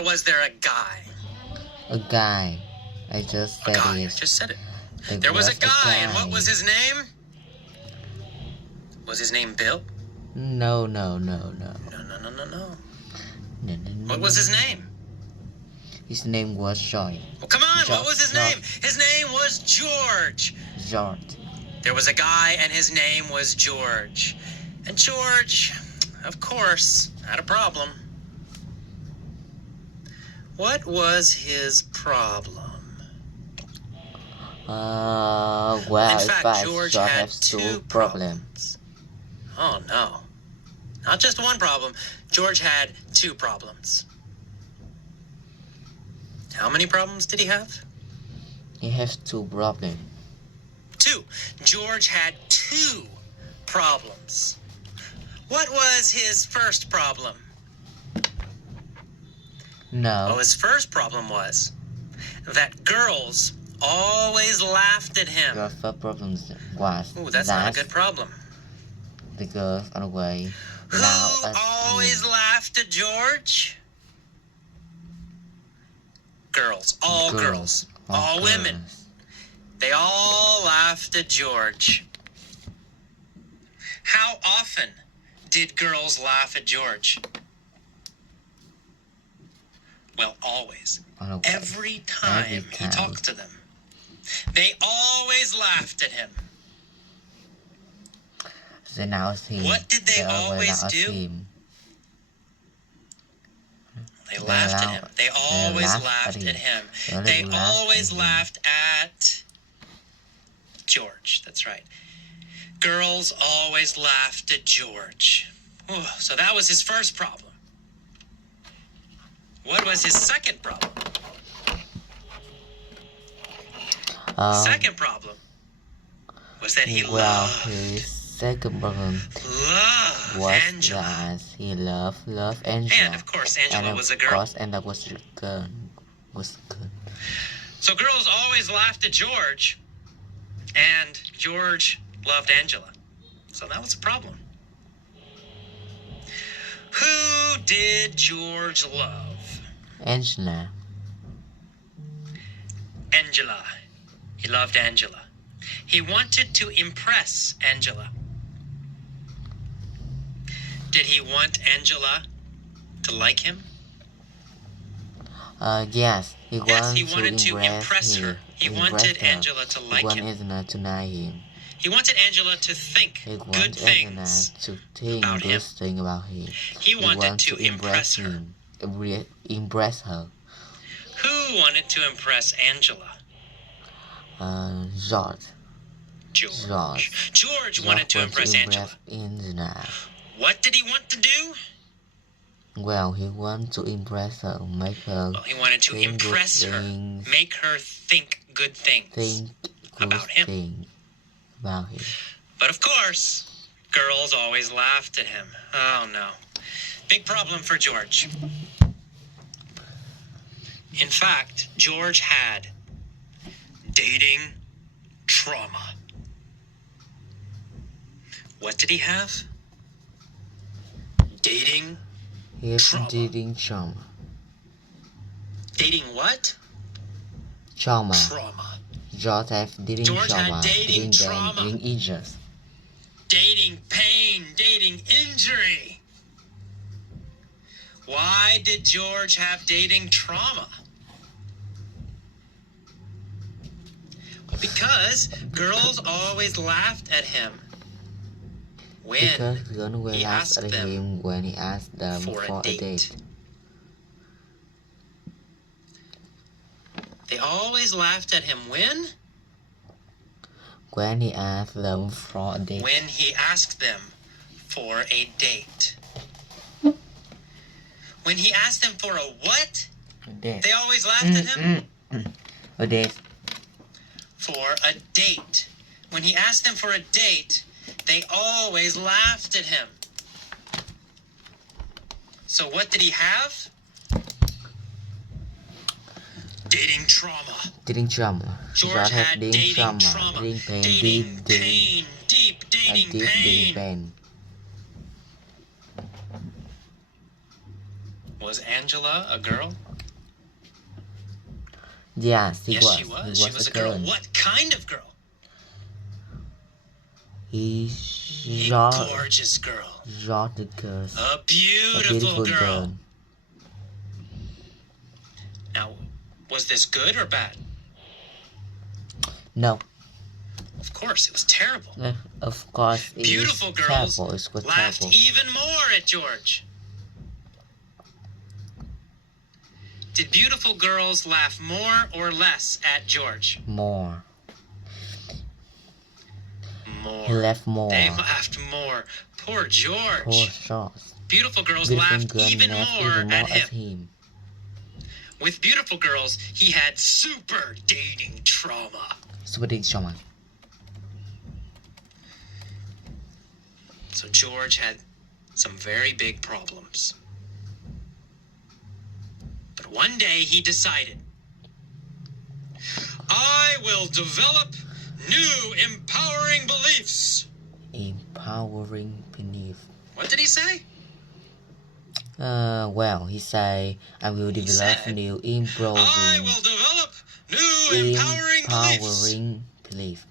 Or was there a guy? A guy. I just said I it. just said it. There was a guy, and what was his name? Was his name Bill? No. No. What was his name? His name was George. Well, come on, what was his name? His name was George. George. There was a guy, and his name was George. And George, of course, had a problem. What was his problem? Well, in fact, George had two problems. Oh, no. Not just one problem. George had two problems. How many problems did he have? He has two problems. Two. George had two problems. What was his first problem? No. Well, his first problem was that girls always laughed at him. Your first problem was that's not a good problem. The girls always Who always laughed at George? Girls. All girls. All women. They all laughed at George. How often did girls laugh at George? Well, always. Every time he talked to them. They always laughed at him. What did they always do? They laughed at him. They always laughed at him. They always laughed at George. That's right. Girls always laughed at George. So that was his first problem. What was his second problem? Second problem was that he loved. His second problem was Angela. That he loved Angela. And of course, Angela was a girl. And was a girl. So girls always laughed at George, and George loved Angela. So that was a problem. Who did George love? Angela. Angela. He loved Angela. He wanted to impress Angela. Did he want Angela to like him? Yes. He wanted to impress her. He wanted Angela to like him. He wanted Angela to like him. He wanted Angela to think good things about him. He wanted to impress her. Impress her. Who wanted to impress Angela? George wanted to impress Angela. What did he want to do? Well, he wanted to impress her, make her. Well, he wanted to impress her, make her think good things about him. But of course, girls always laughed at him. Oh no. Big problem for George. In fact, George had dating trauma. What did he have? Dating trauma. Dating trauma. Dating what? Trauma. George had dating trauma. Dating injuries. Dating pain. Dating injury. Why did George have dating trauma? Because girls always laughed at him when he asked them for a date. They always laughed at him when? When he asked them for a date. When he asked them for a date. When he asked them for a what? A date. They always laughed at him? A date. For a date. When he asked them for a date, they always laughed at him. So what did he have? Dating trauma. Dating trauma. George had dating trauma. Dating pain. Deep dating pain. Was Angela a girl? Yes, Yes, she was. She was a girl. What kind of girl? A gorgeous girl. girl. A beautiful girl. Now, was this good or bad? No. Of course, it was terrible. Of course, it Beautiful is girls terrible. It was laughed terrible. even more at George. Did beautiful girls laugh more or less at George? More. More. He laughed more. They laughed more. Poor George. Poor George. Beautiful girls Beautiful laughed girl even laughed more, even more at him. With beautiful girls, he had super dating trauma. Super dating trauma. So George had some very big problems. But one day he decided, I will develop new empowering beliefs. Empowering belief. What did he say? Well, he said, I will develop new improving. I will develop new empowering belief.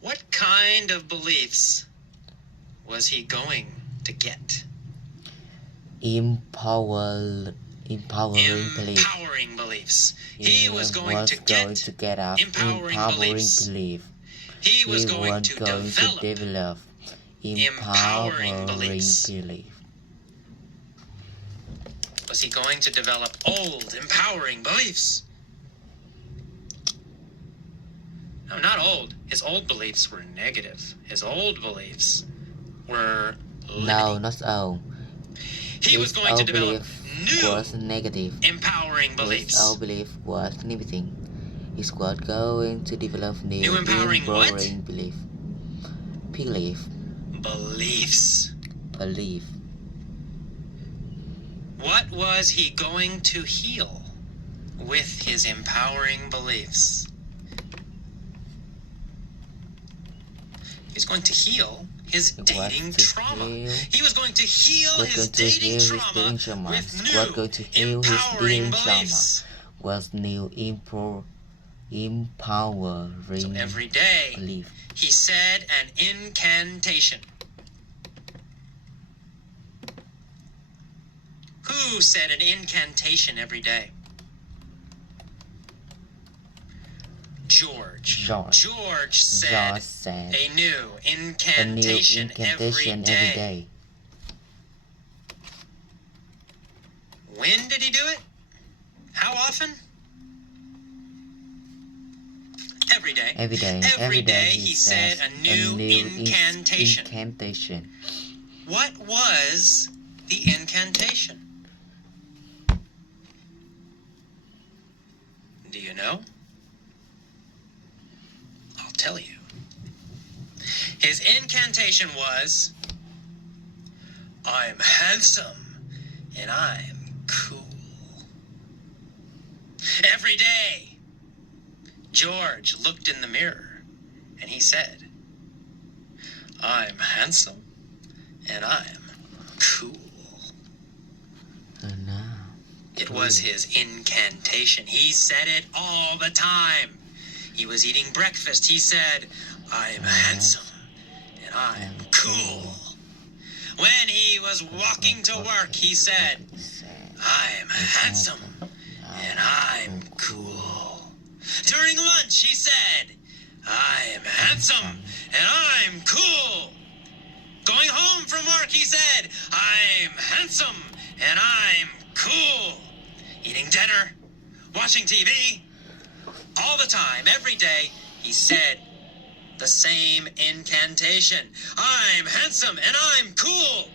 What kind of beliefs was he going to get? Empowering beliefs. He was going to get empowering beliefs. He was going to develop empowering beliefs. Was he going to develop old, empowering beliefs? No, not old. His old beliefs were negative. His old beliefs were limiting. No, not old. He was going to develop new, was negative. Empowering beliefs. His old belief was limiting. He was going to develop new empowering belief. Beliefs. What was he going to heal with his empowering beliefs? He's going to heal his dating trauma. He was going to heal his dating trauma with new empowering beliefs. Was new empowering So every day belief. He said an incantation. Who said an incantation every day? George said a new incantation every day. When did he do it? How often? Every day. Every day he said a new incantation. What was the incantation? Do you know? I'll tell you. His incantation was, I'm handsome and I'm cool. Every day, George looked in the mirror and he said, I'm handsome and I'm cool. It was his incantation. He said it all the time. He was eating breakfast. He said, I'm handsome and I'm cool. When he was walking to work, he said, I'm handsome and I'm cool. During lunch, he said, I'm handsome and I'm cool. Going home from work, he said, I'm handsome and I'm cool. Eating dinner, watching TV, all the time, every day, he said the same incantation. I'm handsome and I'm cool.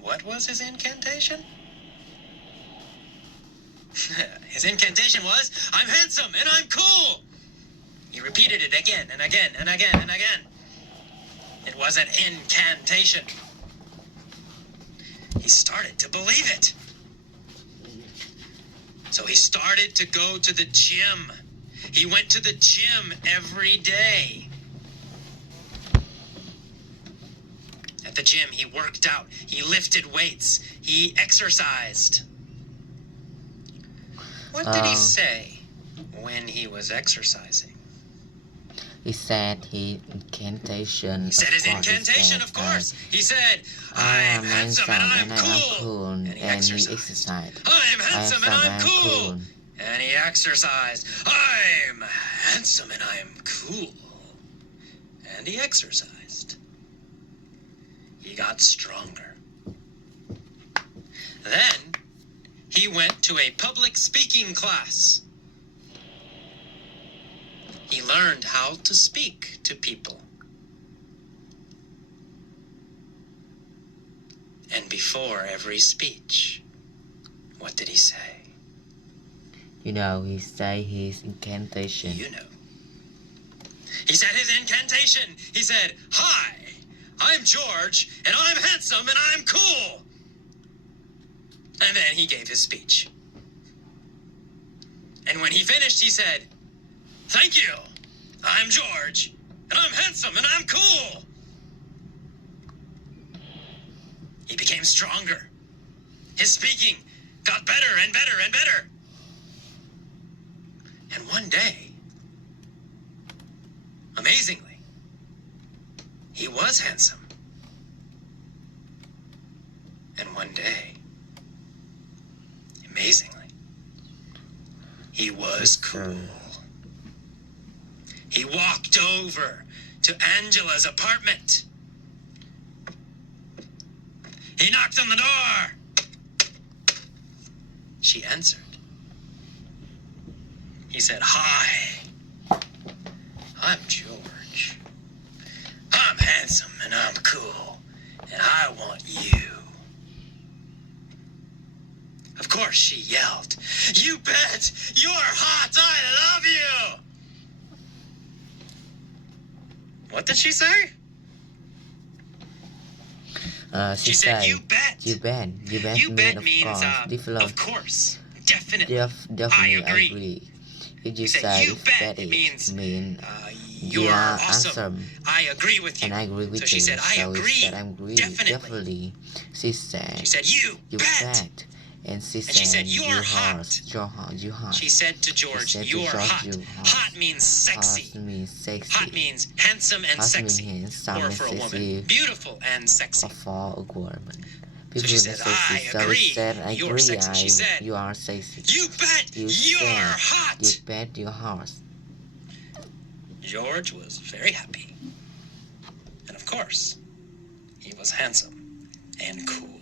What was his incantation? His incantation was, I'm handsome and I'm cool. He repeated it again and again and again and again. It was an incantation. He started to believe it. So he started to go to the gym. He went to the gym every day. At At the gym, he worked out. He lifted weights. He exercised. What did he say when he was exercising? He said his incantation. He said his incantation, of course. He said, I'm handsome and I'm cool. And he exercised. I'm handsome and I'm cool. And he exercised. I'm handsome and I'm cool. And he exercised. He got stronger. Then he went to a public speaking class. He learned how to speak to people. And before every speech, what did he say? You know, he said his incantation. You know. He said his incantation. He said, "Hi, I'm George, and I'm handsome, and I'm cool." And then he gave his speech. And when he finished, he said, "Thank you. I'm George, and I'm handsome, and I'm cool." He became stronger. His speaking got better and better and better. And one day, amazingly, he was handsome. And one day, amazingly, he was cool. He walked over to Angela's apartment. He knocked on the door. She answered. He said, "Hi, I'm George. I'm handsome and I'm cool, and I want you." Of course, she yelled, "You bet! You're hot! I love you!" What did she say? She said, "You bet." You bet. You bet means, develop. of course. Definitely. Definitely I agree. If you Say, say "You bet," it means, you're awesome. I agree with you. And I agree with so you. She said, "I agree. He said, I agree. Definitely. She said, "You bet." And she she said, "You're hot." You hot. She said to George, "You're hot." Hot means sexy. Hot means handsome and sexy. Or for a woman, beautiful and sexy. For a woman. So she said, "I agree. You're sexy." She said, "You are sexy." "You bet you're hot." You bet you're hot. George was very happy. And of course, he was handsome and cool.